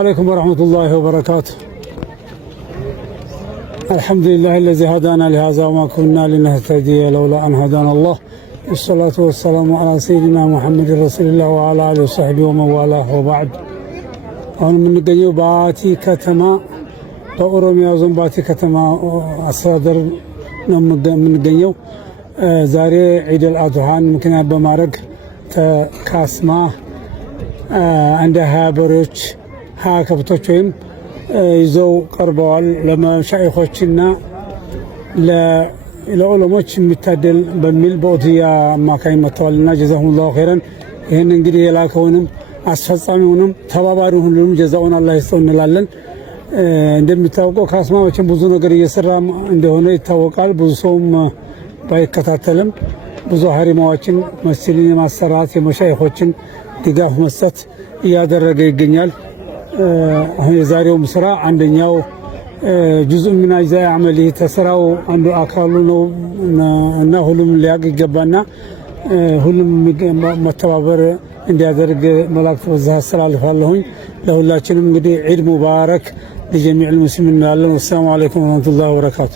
عليكم ورحمة الله وبركاته. الحمد لله الذي هدانا لهذا وما كنا لنهتدي لولا أن هدانا الله. والصلاة والسلام على سيدنا محمد رسول الله وعلى آله وصحبه ومن والاه وبعد. أنا من جنيو باتي كتما بأوروميا زون باتي كتما أصدر من جنيو زاري عيد الأضحى ممكن أبى مارق كاسما عندها بروج ها كبتوچويم ይዘው ቀርበዋል ለመሻይኾችና ለዑለሞች የሚታደል በሚል በኦዲያ አማካይ መተዋልና ጀዛሁሙላሁ ኸይረን። ይሄን እንግዲህ የላከውንም አስፈጻሚውንም ተባባሪውን ሁሉንም ጀዛውን አላህ ይስጠው እንላለን። እንደሚታወቀው ካስማ መቼም ብዙ ነገር እየሰራ እንደሆነ ይታወቃል። ብዙ ሰውም ባይከታተልም ብዙ ሀሪማዎችን መስጂድን የማሰራት የመሻይኾችን ድጋፍ መስጠት እያደረገ ይገኛል። የዛሬውም ስራ አንደኛው ጁዝኡ ሚን አጅዛኢ አመሊ ተስራው አንዱ አካሉ ነው እና ሁሉም ሊያቅ ይገባና ሁሉም መተባበር እንዲያደርግ መላእክት በዛ አስተላልፋለሁኝ። ለሁላችንም እንግዲህ ዒድ ሙባረክ ለጀሚዕ ሙስሊሚን እንላለን። ወሰላሙ አለይኩም ወረህመቱላሂ ወበረካቱ።